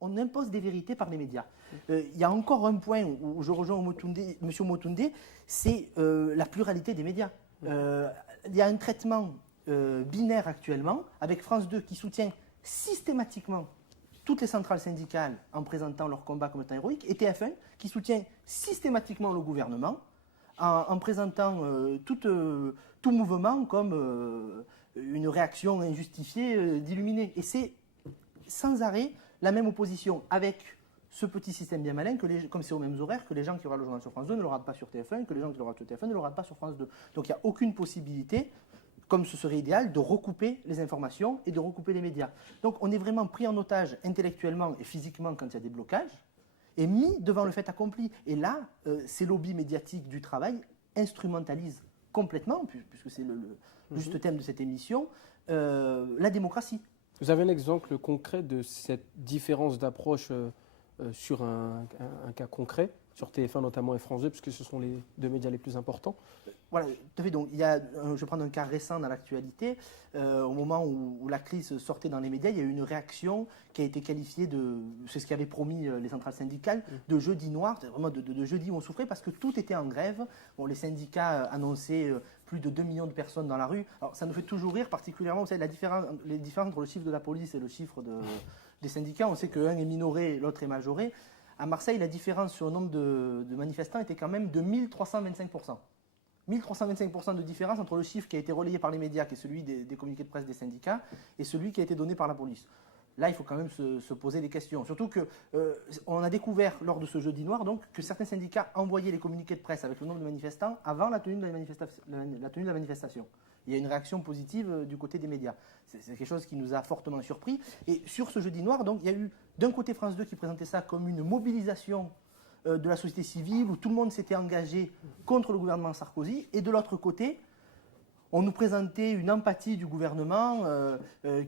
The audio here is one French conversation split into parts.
on impose des vérités par les médias. Il y a encore un point où je rejoins M. Motunde, c'est la pluralité des médias. Il y a un traitement binaire actuellement, avec France 2 qui soutient systématiquement toutes les centrales syndicales en présentant leur combat comme étant héroïque, et TF1 qui soutient systématiquement le gouvernement en présentant tout mouvement comme une réaction injustifiée d'illuminés. Et c'est sans arrêt la même opposition avec ce petit système bien malin, comme c'est aux mêmes horaires, que les gens qui auront le journal sur France 2 ne le ratent pas sur TF1, que les gens qui le ratent sur TF1 ne le ratent pas sur France 2. Donc il n'y a aucune possibilité, comme ce serait idéal, de recouper les informations et de recouper les médias. Donc on est vraiment pris en otage intellectuellement et physiquement quand il y a des blocages, et mis devant le fait accompli. Et là, ces lobbies médiatiques du travail instrumentalisent complètement, puisque c'est le juste thème de cette émission, la démocratie. Vous avez un exemple concret de cette différence d'approche sur un cas concret, sur TF1 notamment et France 2, puisque ce sont les deux médias les plus importants? Voilà, tout à fait. Donc, je vais prendre un cas récent dans l'actualité. Au moment où la crise sortait dans les médias, il y a eu une réaction qui a été qualifiée de, c'est ce qu'avaient promis les centrales syndicales, de jeudi noir, vraiment de jeudi où on souffrait parce que tout était en grève. Bon, les syndicats annonçaient plus de 2 millions de personnes dans la rue. Alors, ça nous fait toujours rire, particulièrement, vous savez, les différences entre le chiffre de la police et le chiffre des syndicats. On sait qu'un est minoré, l'autre est majoré. À Marseille, la différence sur le nombre de manifestants était quand même de 1325%. 1325% de différence entre le chiffre qui a été relayé par les médias, qui est celui des communiqués de presse des syndicats, et celui qui a été donné par la police. Là, il faut quand même se poser des questions. Surtout qu'on a découvert lors de ce jeudi noir donc, que certains syndicats envoyaient les communiqués de presse avec le nombre de manifestants avant la tenue de la manifestation. Il y a une réaction positive du côté des médias. C'est quelque chose qui nous a fortement surpris. Et sur ce jeudi noir, donc, il y a eu d'un côté France 2 qui présentait ça comme une mobilisation de la société civile où tout le monde s'était engagé contre le gouvernement Sarkozy, et de l'autre côté, on nous présentait une empathie du gouvernement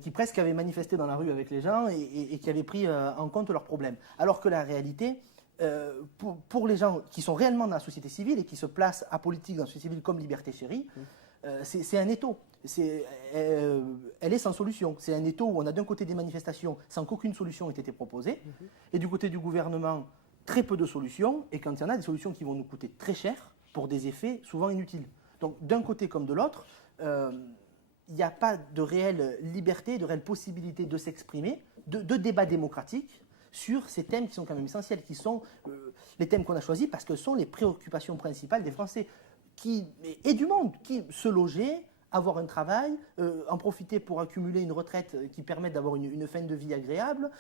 qui presque avait manifesté dans la rue avec les gens et qui avait pris en compte leurs problèmes. Alors que la réalité, pour les gens qui sont réellement dans la société civile et qui se placent apolitiques dans la société civile comme Liberté Chérie, c'est un étau. Elle est sans solution. C'est un étau où on a d'un côté des manifestations sans qu'aucune solution ait été proposée, et du côté du gouvernement, très peu de solutions, et quand il y en a, des solutions qui vont nous coûter très cher pour des effets souvent inutiles. Donc d'un côté comme de l'autre, il n'y a pas de réelle liberté, de réelle possibilité de s'exprimer, de débat démocratique sur ces thèmes qui sont quand même essentiels, qui sont les thèmes qu'on a choisis parce que ce sont les préoccupations principales des Français et du monde, qui se loger, avoir un travail, en profiter pour accumuler une retraite qui permette d'avoir une fin de vie agréable,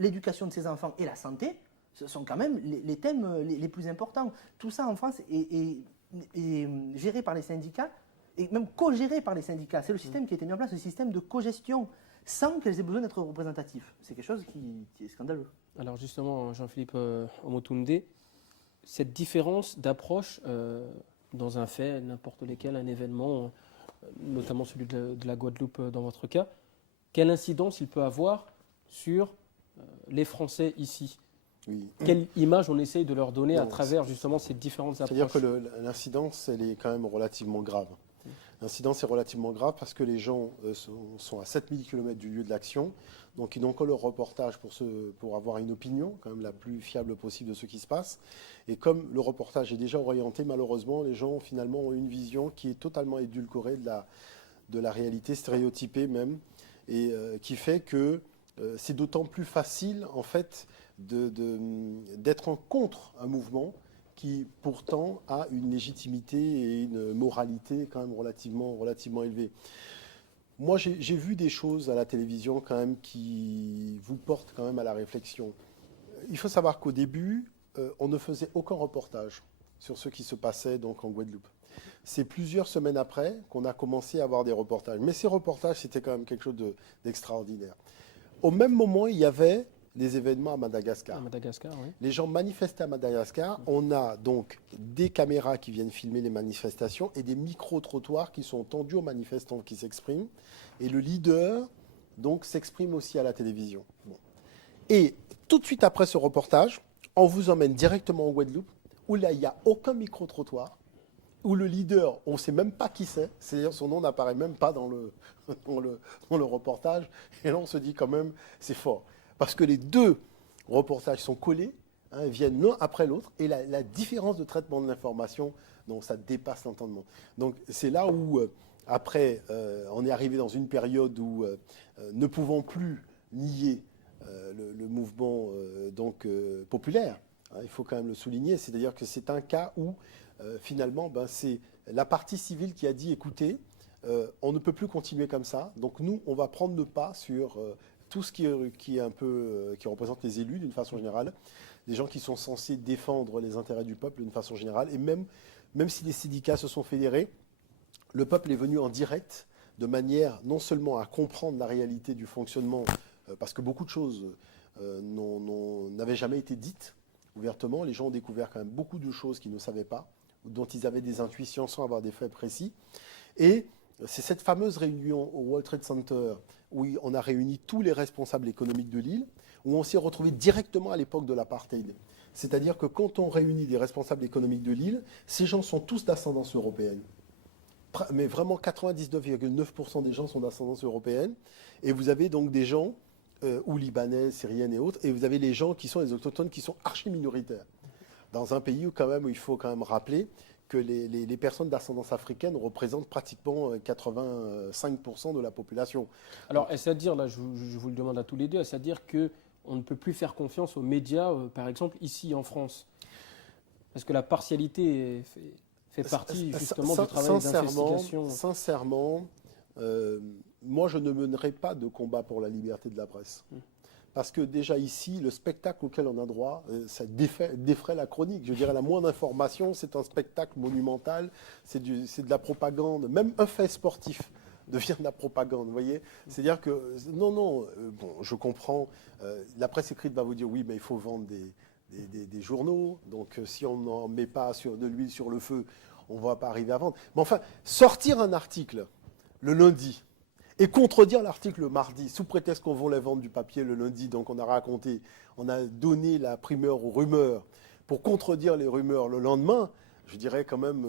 l'éducation de ses enfants et la santé. Ce sont quand même les thèmes les plus importants. Tout ça en France est géré par les syndicats et même co-géré par les syndicats. C'est le système qui a été mis en place, le système de co-gestion, sans qu'elles aient besoin d'être représentatifs. C'est quelque chose qui est scandaleux. Alors justement, Jean-Philippe Omotunde, cette différence d'approche dans un fait, n'importe lequel, un événement, notamment celui de la Guadeloupe dans votre cas, quelle incidence il peut avoir sur les Français ici? Oui. Quelle image on essaye de leur donner à travers justement ces différentes approches? C'est-à-dire que l'incidence, elle est quand même relativement grave. L'incidence est relativement grave parce que les gens sont à 7000 km du lieu de l'action, donc ils n'ont que leur reportage pour avoir une opinion quand même la plus fiable possible de ce qui se passe. Et comme le reportage est déjà orienté, malheureusement, les gens finalement ont une vision qui est totalement édulcorée de la réalité, stéréotypée même, et qui fait que c'est d'autant plus facile en fait d'être contre un mouvement qui pourtant a une légitimité et une moralité quand même relativement élevée. Moi, j'ai vu des choses à la télévision quand même qui vous portent quand même à la réflexion. Il faut savoir qu'au début, on ne faisait aucun reportage sur ce qui se passait donc en Guadeloupe. C'est plusieurs semaines après qu'on a commencé à avoir des reportages. Mais ces reportages, c'était quand même quelque chose d'extraordinaire. Au même moment, il y avait les événements à Madagascar. À Madagascar, oui. Les gens manifestaient à Madagascar. On a donc des caméras qui viennent filmer les manifestations et des micro-trottoirs qui sont tendus aux manifestants qui s'expriment. Et le leader, donc, s'exprime aussi à la télévision. Bon. Et tout de suite après ce reportage, on vous emmène directement en Guadeloupe, où là, il n'y a aucun micro-trottoir, où le leader, on ne sait même pas qui c'est. C'est-à-dire son nom n'apparaît même pas dans le reportage. Et là, on se dit quand même, c'est fort. parce que les deux reportages sont collés, hein, viennent l'un après l'autre, et la différence de traitement de l'information, donc ça dépasse l'entendement. Donc c'est là où, après, on est arrivé dans une période où, ne pouvant plus nier le mouvement populaire, hein, il faut quand même le souligner, c'est-à-dire que c'est un cas où, finalement, c'est la partie civile qui a dit, écoutez, on ne peut plus continuer comme ça, donc nous, on va prendre le pas sur tout ce qui est un peu, qui représente les élus d'une façon générale, des gens qui sont censés défendre les intérêts du peuple d'une façon générale, et même si les syndicats se sont fédérés, le peuple est venu en direct, de manière non seulement à comprendre la réalité du fonctionnement, parce que beaucoup de choses n'avaient jamais été dites ouvertement, les gens ont découvert quand même beaucoup de choses qu'ils ne savaient pas, dont ils avaient des intuitions sans avoir des faits précis, et c'est cette fameuse réunion au World Trade Center où on a réuni tous les responsables économiques de l'île, où on s'est retrouvé directement à l'époque de l'apartheid. C'est-à-dire que quand on réunit des responsables économiques de l'île, ces gens sont tous d'ascendance européenne. Mais vraiment 99,9% des gens sont d'ascendance européenne. Et vous avez donc des gens, ou libanais, syriennes et autres, et vous avez les gens qui sont les autochtones qui sont archi-minoritaires. Dans un pays où il faut quand même rappeler que les personnes d'ascendance africaine représentent pratiquement 85% de la population. Alors, est-ce à dire, là, je vous le demande à tous les deux, est-ce à dire qu'on ne peut plus faire confiance aux médias, par exemple, ici en France? Parce que la partialité fait partie justement du travail d'investigation. Sincèrement, moi je ne mènerai pas de combat pour la liberté de la presse. Parce que déjà ici, le spectacle auquel on a droit, ça défraie la chronique. Je dirais la moindre information, c'est un spectacle monumental, c'est de la propagande. Même un fait sportif devient de la propagande, vous voyez. C'est-à-dire que, bon, je comprends, la presse écrite va vous dire, oui, mais il faut vendre des journaux, donc si on n'en met pas de l'huile sur le feu, on ne va pas arriver à vendre. Mais enfin, sortir un article le lundi, et contredire l'article le mardi, sous prétexte qu'on voulait vendre du papier le lundi, donc on a donné la primeur aux rumeurs pour contredire les rumeurs le lendemain, je dirais quand même,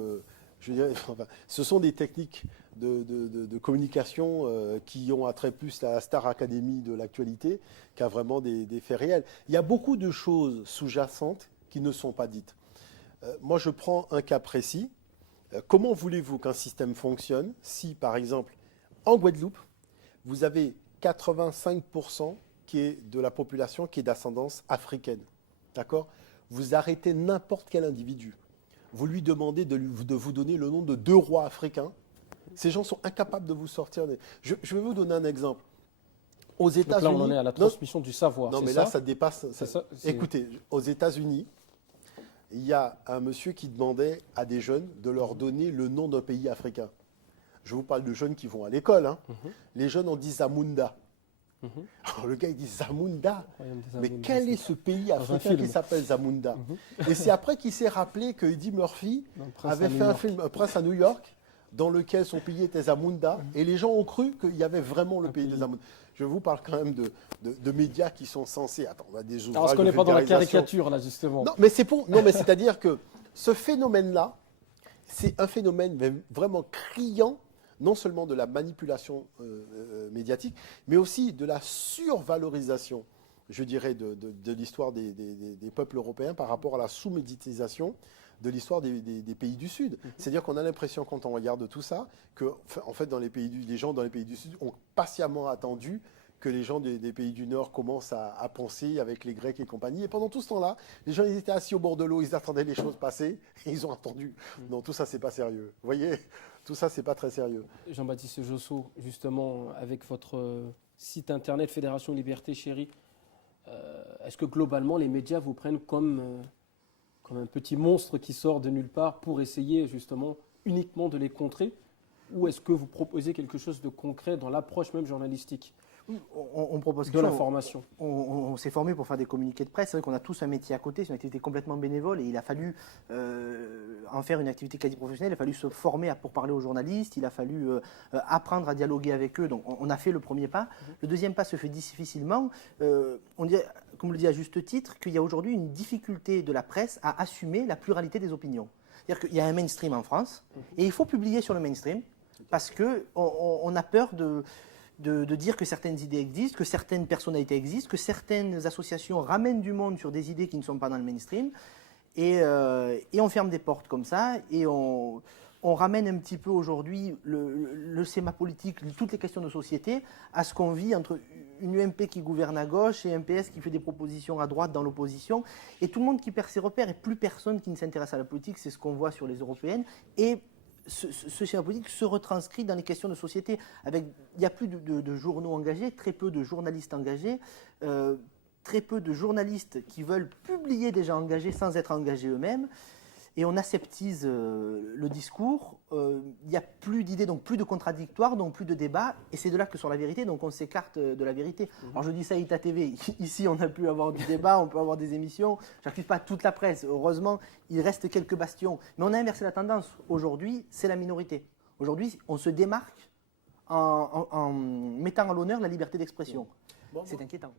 ce sont des techniques de communication qui ont attrait plus à la Star Academy de l'actualité qu'à vraiment des faits réels. Il y a beaucoup de choses sous-jacentes qui ne sont pas dites. Moi, je prends un cas précis. Comment voulez-vous qu'un système fonctionne si, par exemple, en Guadeloupe, vous avez 85% qui est de la population qui est d'ascendance africaine. D'accord ? Vous arrêtez n'importe quel individu. Vous lui demandez de vous donner le nom de 2 rois africains. Ces gens sont incapables de vous sortir. Je vais vous donner un exemple. Aux États-Unis. Là, on en est à la transmission du savoir. Non, mais là, ça dépasse. Écoutez, aux États-Unis, il y a un monsieur qui demandait à des jeunes de leur donner le nom d'un pays africain. Je vous parle de jeunes qui vont à l'école. Hein. Les jeunes ont dit Zamunda. Alors le gars, il dit Zamunda. Mais quel est ce pays africain qui s'appelle Zamunda? Et c'est après qu'il s'est rappelé que Eddie Murphy avait fait un film, Un prince à New York, dans lequel son pays était Zamunda. Et les gens ont cru qu'il y avait vraiment le pays de Zamunda. Je vous parle quand même de médias qui sont censés. Attends, on a des ouvrages. Alors, est-ce qu'on n'est pas dans la caricature, là, justement? Non, mais c'est-à-dire que ce phénomène-là, c'est un phénomène vraiment criant, non seulement de la manipulation médiatique, mais aussi de la survalorisation, je dirais, de l'histoire des peuples européens par rapport à la sous-médiatisation de l'histoire des pays du Sud. C'est-à-dire qu'on a l'impression, quand on regarde tout ça, que en fait, les gens dans les pays du Sud ont patiemment attendu que les gens des pays du Nord commencent à penser avec les Grecs et compagnie. Et pendant tout ce temps-là, les gens ils étaient assis au bord de l'eau, ils attendaient les choses passer, et ils ont attendu. Non, tout ça, c'est pas sérieux. Vous voyez, tout ça, c'est pas très sérieux. Jean-Baptiste Josso, justement, avec votre site internet Fédération Liberté Chérie, est-ce que globalement, les médias vous prennent comme un petit monstre qui sort de nulle part pour essayer justement uniquement de les contrer? Ou est-ce que vous proposez quelque chose de concret dans l'approche même journalistique? On propose de l'information. On s'est formé pour faire des communiqués de presse. C'est vrai qu'on a tous un métier à côté, c'est une activité complètement bénévole et il a fallu en faire une activité quasi professionnelle. Il a fallu se former pour parler aux journalistes, il a fallu apprendre à dialoguer avec eux. Donc on a fait le premier pas. Le deuxième pas se fait difficilement. On dit, comme on le dit à juste titre, qu'il y a aujourd'hui une difficulté de la presse à assumer la pluralité des opinions. C'est-à-dire qu'il y a un mainstream en France et il faut publier sur le mainstream parce qu'on a peur de dire que certaines idées existent, que certaines personnalités existent, que certaines associations ramènent du monde sur des idées qui ne sont pas dans le mainstream. Et on ferme des portes comme ça, et on ramène un petit peu aujourd'hui le schéma politique, toutes les questions de société, à ce qu'on vit entre une UMP qui gouverne à gauche et un PS qui fait des propositions à droite dans l'opposition. Et tout le monde qui perd ses repères, et plus personne qui ne s'intéresse à la politique, c'est ce qu'on voit sur les européennes. Et ce schéma politique se retranscrit dans les questions de société. Il n'y a plus de journaux engagés, très peu de journalistes engagés, très peu de journalistes qui veulent publier des gens engagés sans être engagés eux-mêmes. Et on aseptise le discours. Il n'y a plus d'idées, donc plus de contradictoires, donc plus de débats. Et c'est de là que sur la vérité, donc on s'écarte de la vérité. Alors je dis ça à ITA TV. Ici, on a pu avoir du débat, on peut avoir des émissions. Je n'accuse pas toute la presse. Heureusement, il reste quelques bastions. Mais on a inversé la tendance. Aujourd'hui, c'est la minorité. Aujourd'hui, on se démarque en mettant à l'honneur la liberté d'expression. C'est inquiétant.